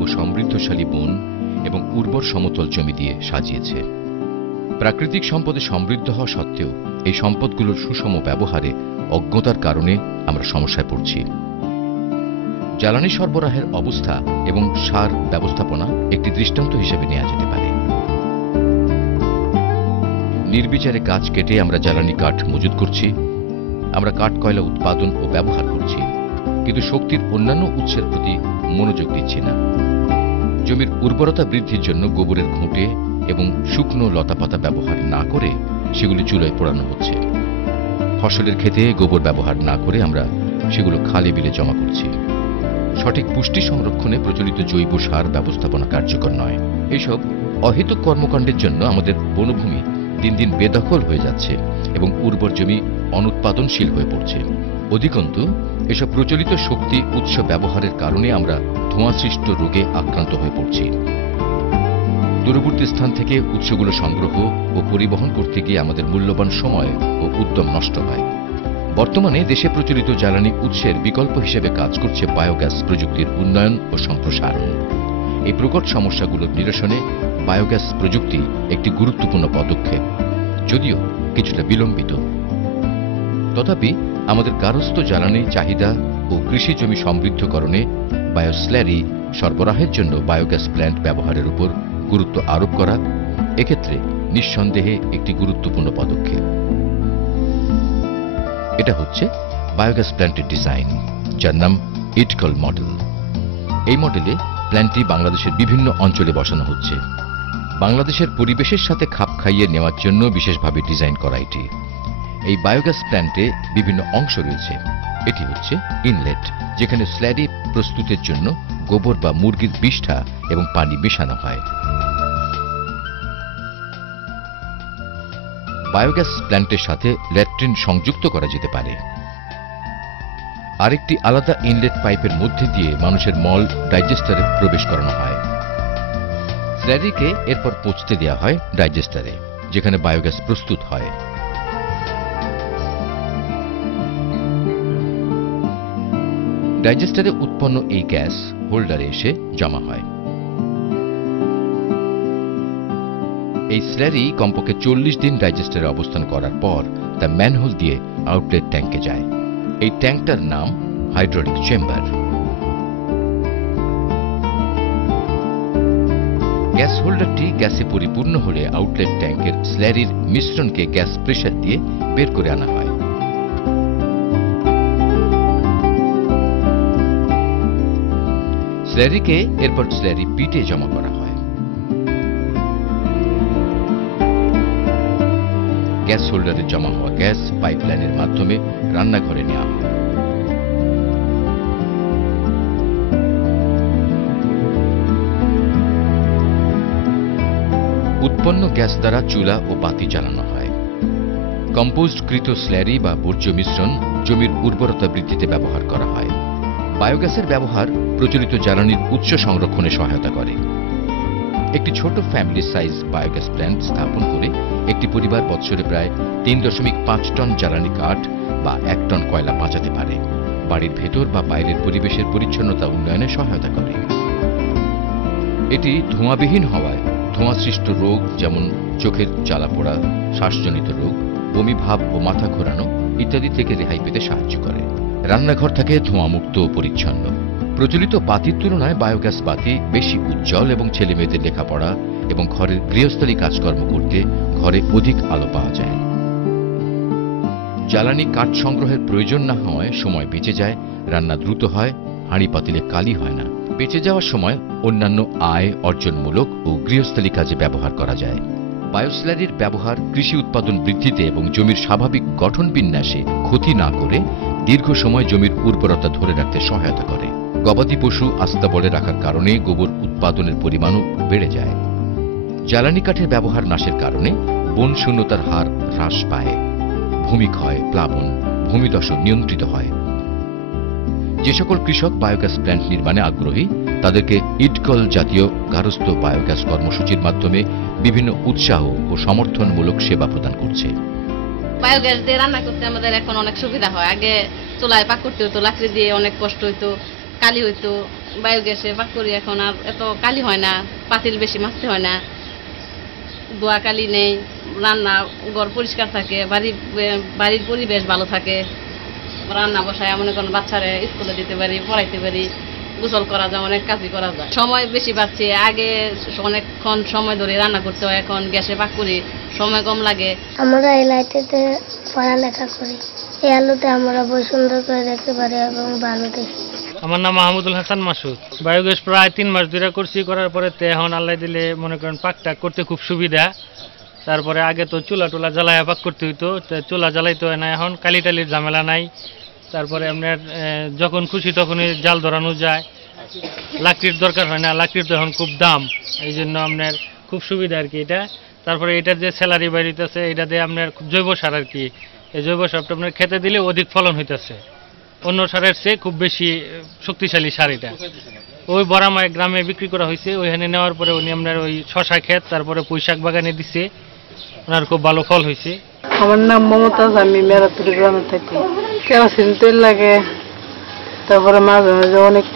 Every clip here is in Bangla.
ও সমৃদ্ধশালী বন এবং উর্বর সমতল জমি দিয়ে সাজিয়েছে। প্রাকৃতিক সম্পদে সমৃদ্ধ হওয়া সত্ত্বেও এই সম্পদগুলোর সুষম ব্যবহারে অজ্ঞতার কারণে আমরা সমস্যায় পড়ছি। জ্বালানি সরবরাহের অবস্থা এবং সার ব্যবস্থাপনা একটি দৃষ্টান্ত হিসেবে নেওয়া যেতে পারে। নির্বিচারে গাছ কেটে আমরা জ্বালানি কাঠ মজুত করছি, আমরা কাঠ কয়লা উৎপাদন ও ব্যবহার করছি, কিন্তু শক্তির অন্যান্য উৎসের প্রতি মনোযোগ দিচ্ছি না। জমির উর্বরতা বৃদ্ধির জন্য গোবরের ঘুঁটে এবং শুকনো লতাপাতা ব্যবহার না করে সেগুলি চুলায় পোড়ানো হচ্ছে। ফসলের ক্ষেতে গোবর ব্যবহার না করে আমরা সেগুলো খালে বিলে জমা করছি। সঠিক পুষ্টি সংরক্ষণে প্রচলিত জৈব সার ব্যবস্থাপনা কার্যকর নয়। এইসব অহেতুক কর্মকাণ্ডের জন্য আমাদের বনভূমি দিন দিন বেদখল হয়ে যাচ্ছে এবং উর্বর জমি অনুৎপাদনশীল হয়ে পড়ছে। অধিকন্তু এসব প্রচলিত শক্তি উৎস ব্যবহারের কারণে আমরা ধোঁয়াসৃষ্ট রোগে আক্রান্ত হয়ে পড়ছি। দূরবর্তী স্থান থেকে উৎসগুলো সংগ্রহ ও পরিবহন করতে গিয়ে আমাদের মূল্যবান সময় ও উদ্যম নষ্ট হয়। বর্তমানে দেশে প্রচলিত জ্বালানি উৎসের বিকল্প হিসেবে কাজ করছে বায়োগ্যাস প্রযুক্তির উন্নয়ন ও সম্প্রসারণ। এই প্রকট সমস্যাগুলোর নিরসনে বায়োগ্যাস প্রযুক্তি একটি গুরুত্বপূর্ণ পদক্ষেপ, যদিও কিছুটা বিলম্বিত। তথাপি আমাদের গার্হস্থ্য জ্বালানি চাহিদা ও কৃষি জমি সমৃদ্ধকরণে বায়োস্ল্যারি সরবরাহের জন্য বায়োগ্যাস প্ল্যান্ট ব্যবহারের উপর গুরুত্ব আরোপ করা এক্ষেত্রে নিঃসন্দেহে একটি গুরুত্বপূর্ণ পদক্ষেপ। এটা হচ্ছে বায়োগ্যাস প্ল্যান্টের ডিজাইন, যার নাম ইটকল মডেল। এই মডেলে প্ল্যান্টটি বাংলাদেশের বিভিন্ন অঞ্চলে বসানো হচ্ছে। বাংলাদেশের পরিবেশের সাথে খাপ খাইয়ে নেওয়ার জন্য বিশেষভাবে ডিজাইন করা এটি। এই বায়োগ্যাস প্ল্যান্টে বিভিন্ন অংশ রয়েছে। এটি হচ্ছে ইনলেট, যেখানে স্ল্যারি প্রস্তুতের জন্য গোবর বা মুরগির বিষ্ঠা এবং পানি মেশানো হয়। বায়োগ্যাস প্ল্যান্টের সাথে ল্যাট্রিন সংযুক্ত করা যেতে পারে। আরেকটি আলাদা ইনলেট পাইপের মধ্যে দিয়ে মানুষের মল ডাইজেস্টারে প্রবেশ করানো হয়। স্ল্যারিকে এরপর পচতে দেওয়া হয় ডাইজেস্টারে, যেখানে বায়োগ্যাস প্রস্তুত হয়। ডাইজেস্টারে উৎপন্ন এই গ্যাস হোল্ডারে এসে জমা হয়। এই স্ল্যারি কমপক্ষে 40 দিন ডাইজেস্টারে অবস্থান করার পর তা ম্যানহোল দিয়ে আউটলেট ট্যাঙ্কে যায়। এই ট্যাঙ্কটার নাম হাইড্রোলিক চেম্বার। গ্যাস হোল্ডারটি গ্যাসে পরিপূর্ণ হলে আউটলেট ট্যাঙ্কের স্ল্যারির মিশ্রণকে গ্যাস প্রেসার দিয়ে বের করে আনা হয়। স্ল্যারিকে এরপর স্ল্যারি পিটে জমা করা হয়। গ্যাস হোল্ডারে জমা হওয়া গ্যাস পাইপলাইনের মাধ্যমে রান্নাঘরে নেওয়া হয়। উৎপন্ন গ্যাস দ্বারা চুলা ও বাতি জ্বালানো হয়। কম্পোস্টকৃত স্ল্যারি বা বর্জ্য মিশ্রণ জমির উর্বরতা বৃদ্ধিতে ব্যবহার করা হয়। বায়োগ্যাসের ব্যবহার প্রচলিত জ্বালানির উৎস সংরক্ষণে সহায়তা করে। একটি ছোট ফ্যামিলি সাইজ বায়োগ্যাস প্ল্যান্ট স্থাপন করে একটি পরিবার বছরে প্রায় 3.5 টন জ্বালানি কাঠ বা 1 টন কয়লা বাঁচাতে পারে। বাড়ির ভেতর বা বাইরের পরিবেশের পরিচ্ছন্নতা উন্নয়নে সহায়তা করে। এটি ধোঁয়াবিহীন হওয়ায় ধোঁয়াসৃষ্ট রোগ যেমন চোখের জ্বালাপোড়া, শ্বাসজনিত রোগ, বমি ভাব ও মাথা ঘোরানো ইত্যাদি থেকে রেহাই পেতে সাহায্য করে। রান্নাঘর থাকে ধোঁয়ামুক্ত ও পরিচ্ছন্ন। প্রচলিত বাতির তুলনায় বায়োগ্যাস বাতি বেশি উজ্জ্বল এবং ছেলেমেয়েদের লেখাপড়া এবং ঘরের গৃহস্থলী কাজকর্ম করতে ঘরে অধিক আলো পাওয়া যায়। জ্বালানি কাঠ সংগ্রহের প্রয়োজন না হওয়ায় সময় বেঁচে যায়, রান্না দ্রুত হয়, হাঁড়ি পাতিলে কালি হয় না। বেঁচে যাওয়ার সময় অন্যান্য আয় অর্জনমূলক ও গৃহস্থলী কাজে ব্যবহার করা যায়। বায়োস্ল্যারির ব্যবহার কৃষি উৎপাদন বৃদ্ধিতে এবং জমির স্বাভাবিক গঠন বিন্যাসে ক্ষতি না করে দীর্ঘ সময় জমির উর্বরতা ধরে রাখতে সহায়তা করে। গবাদি পশু আস্তাবলে রাখার কারণে গোবর উৎপাদনের পরিমাণও বেড়ে যায়। জ্বালানি কাঠের ব্যবহার নাশের কারণে বন শূন্যতার হার হ্রাস পায়। ভূমিক্ষয়, প্লাবন, ভূমিধস নিয়ন্ত্রিত হয়। যে সকল কৃষক বায়োগ্যাস প্ল্যান্ট নির্মাণে আগ্রহী তাদেরকে ইটকল জাতীয় গার্হস্থ্য বায়োগ্যাস কর্মসূচির মাধ্যমে বিভিন্ন উৎসাহ ও সমর্থনমূলক সেবা প্রদান করছে। বায়োগ্যাস দিয়ে রান্না করতে আমাদের এখন অনেক সুবিধা হয়। আগে চুলায় পাক করতে হতো, লাকড়ি দিয়ে অনেক কষ্ট হইতো, কালি হইতো, বায়োগ্যাসে পাক করি, এখন আর এত কালি হয় না, পাতিল বেশি মাজতে হয় না, ধোয়া কালি নেই, রান্না ঘর পরিষ্কার থাকে, বাড়ির পরিবেশ ভালো থাকে, রান্না বসায় মনে করেন বাচ্চারা স্কুলে দিতে পারি, পড়াইতে পারি, গোসল করা যায়, অনেক কাজই করা যায়। সময় বেশি পাচ্ছি, আগে অনেকক্ষণ সময় ধরে রান্না করতে হয়, এখন গ্যাসে পাক করি, সময় কম লাগে। আমরা এই লাইটেতে পড়ালেখা করি, এই আলোতে আমরা বই সুন্দর করে দেখতে পারি এবং ভালো দেখি। আমার নাম মাহমুদুল হাসান মাসুদ। বায়োগ্যাস প্রায় 3 মাস ধরে করছি, করার পরে এখন আল্লাহ দিলে মনে করেন পাকটা করতে খুব সুবিধা। তারপরে আগে তো চুলা টুলা জ্বালায় পাক করতে হইতো, চুলা জ্বালাইতে হয় না, এখন কালি টালির ঝামেলা নাই। তারপরে আপনার যখন খুশি তখনই জাল ধরানো যায়, লাকড়ির দরকার হয় না, লাকড়ির তো এখন খুব দাম, এই জন্য আপনার খুব সুবিধা আর কি এটা। তারপরে এটার যে স্যালারি বাড়িতেছে, এটা দিয়ে আপনার খুব জৈব সার আর কি, এই জৈব সারটা আপনার খেতে দিলে অধিক ফলন হইতেছে, অন্য সারের চেয়ে খুব বেশি শক্তিশালী সার এটা। ওই বড়ামায় গ্রামে বিক্রি করা হয়েছে, ওইখানে নেওয়ার পরে উনি আপনার ওই শশা ক্ষেত, তারপরে পুঁইশাক বাগানে দিচ্ছে, ওনার খুব ভালো ফল হয়েছে। আমার নাম মমতাজ, আমি মেরাতুরি গ্রামে থাকি। কেরোসিন তেল লাগে, তারপরে মাঝে মাঝে অনেক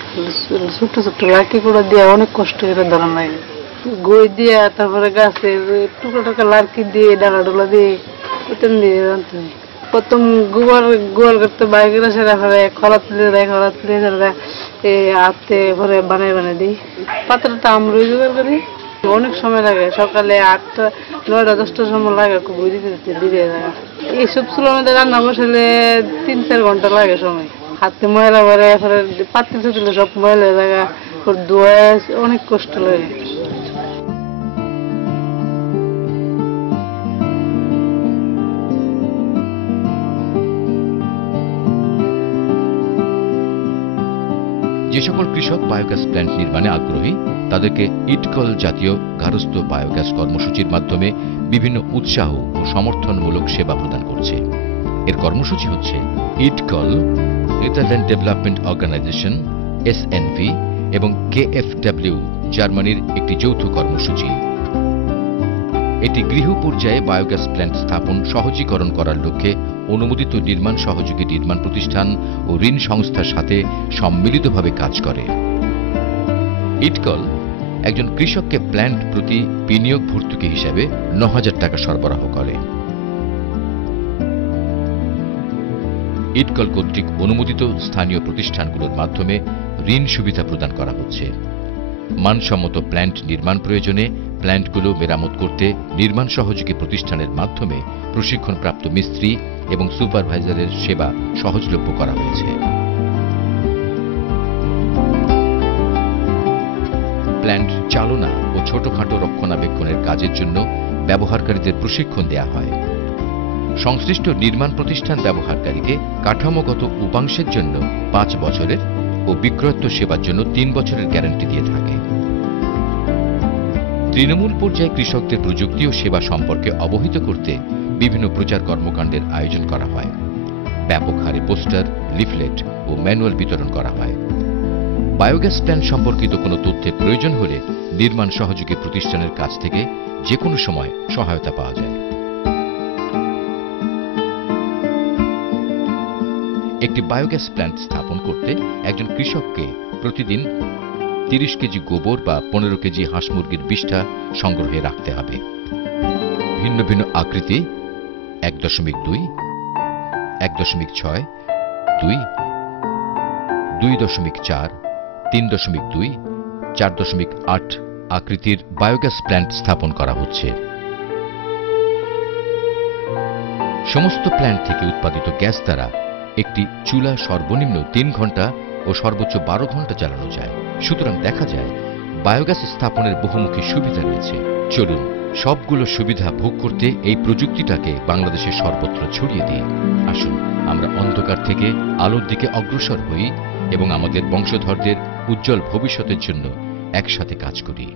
ছোট ছোট লাকি কুড়া দিয়ে অনেক কষ্ট করে ধরা লাগে, গই দিয়া, তারপরে গাছের টুকরা টুকরা লার্কি দিয়ে ডালা ডোলা দিয়ে ওইটান দিয়ে রাঁধতে হয়। প্রথম গোয়াল করতে বাইকের সেরা ফেলে খরা তুলে দেয়, খরা তুলে হাতে ভরে বানাই বানাই দিই। পাত্রটা আমরা জোগাড় করি, অনেক সময় লাগে, সকালে 8টা 9টা 10টার সময় লাগে, খুব বুঝে দিতে দিয়ে যায়। এইসব চুলোর মধ্যে রান্না বসালে 3-4 ঘন্টা লাগে সময়, হাতে ময়লা ভরে, পাত্র তুলে সব ময়লা জায়গা ধোয়া, অনেক কষ্ট লাগে। যে সকল কৃষক বায়োগ্যাস প্ল্যান্ট নির্মাণে আগ্রহী তাদেরকে ইটকল জাতীয় গার্হস্থ্য বায়োগ্যাস কর্মসূচির মাধ্যমে বিভিন্ন উৎসাহ ও সমর্থনমূলক সেবা প্রদান করছে। এর কর্মসূচি হচ্ছে ইটকল, নেদারল্যান্ড ডেভেলপমেন্ট অর্গানাইজেশন SNV এবং KfW জার্মানির একটি যৌথ কর্মসূচি। এটি গৃহ পর্যায়ে বায়োগ্যাস প্ল্যান্ট স্থাপন সহজীকরণ করার লক্ষ্যে অনুমোদিত নির্মাণ সহযোগী নির্মাণ প্রতিষ্ঠান ও ঋণ সংস্থার সাথে সম্মিলিতভাবে কাজ করে। ইটকল একজন কৃষককে প্ল্যান্ট প্রতি বিনিয়োগ ভর্তুকি হিসেবে 9,000 টাকা সরবরাহ করে। ইটকল কর্তৃক অনুমোদিত স্থানীয় প্রতিষ্ঠানগুলোর মাধ্যমে ঋণ সুবিধা প্রদান করা হচ্ছে। মানসম্মত প্ল্যান্ট নির্মাণ প্রয়োজনে প্ল্যান্টগুলো মেরামত করতে নির্মাণ সহযোগী প্রতিষ্ঠানের মাধ্যমে প্রশিক্ষণপ্রাপ্ত মিস্ত্রি এবং সুপারভাইজারের সেবা সহজলভ্য করা হয়েছে। প্ল্যান্ট চালনা ও ছোটখাটো রক্ষণাবেক্ষণের কাজের জন্য ব্যবহারকারীদের প্রশিক্ষণ দেয়া হয়। সংশ্লিষ্ট নির্মাণ প্রতিষ্ঠান ব্যবহারকারীকে কাঠামোগত উপাংশের জন্য 5 বছরের ও বিক্রয়ত্ব সেবার জন্য 3 বছরের গ্যারান্টি দিয়ে থাকে। তৃণমূল পর্যায়ে কৃষকদের প্রযুক্তি ও সেবা সম্পর্কে অবহিত করতে বিভিন্ন প্রচার কর্মকাণ্ডের আয়োজন করা হয়। ব্যাপক হারে পোস্টার, লিফলেট ও ম্যানুয়াল বিতরণ করা হয়। বায়োগ্যাস প্ল্যান্ট সম্পর্কিত কোনো তথ্যের প্রয়োজন হলে নির্মাণ সহযোগী প্রতিষ্ঠানের কাছ থেকে যে কোনো সময় সহায়তা পাওয়া যায়। একটি বায়োগ্যাস প্ল্যান্ট স্থাপন করতে একজন কৃষককে প্রতিদিন 30 কেজি গোবর বা 15 কেজি হাঁস মুরগির বিষ্ঠা সংগ্রহে রাখতে হবে। ভিন্ন ভিন্ন আকৃতি 1.2, 1.6, 2, 2.4, 3.2, 4.8 আকৃতির বায়োগ্যাস প্ল্যান্ট স্থাপন করা হচ্ছে। সমস্ত প্ল্যান্ট থেকে উৎপাদিত গ্যাস দ্বারা একটি চুলা সর্বনিম্ন 3 ঘন্টা ও সর্বোচ্চ 12 ঘন্টা চালানো যায়। সুতরাং দেখা যায় বায়োগ্যাস স্থাপনের বহুমুখী সুবিধা রয়েছে। চলুন সবগুলো সুবিধা ভোগ করতে এই প্রযুক্তিটাকে বাংলাদেশের সর্বত্র ছড়িয়ে দিই। আসুন আমরা অন্ধকার থেকে আলোর দিকে অগ্রসর হই এবং আমাদের বংশধরদের উজ্জ্বল ভবিষ্যতের জন্য একসাথে কাজ করি।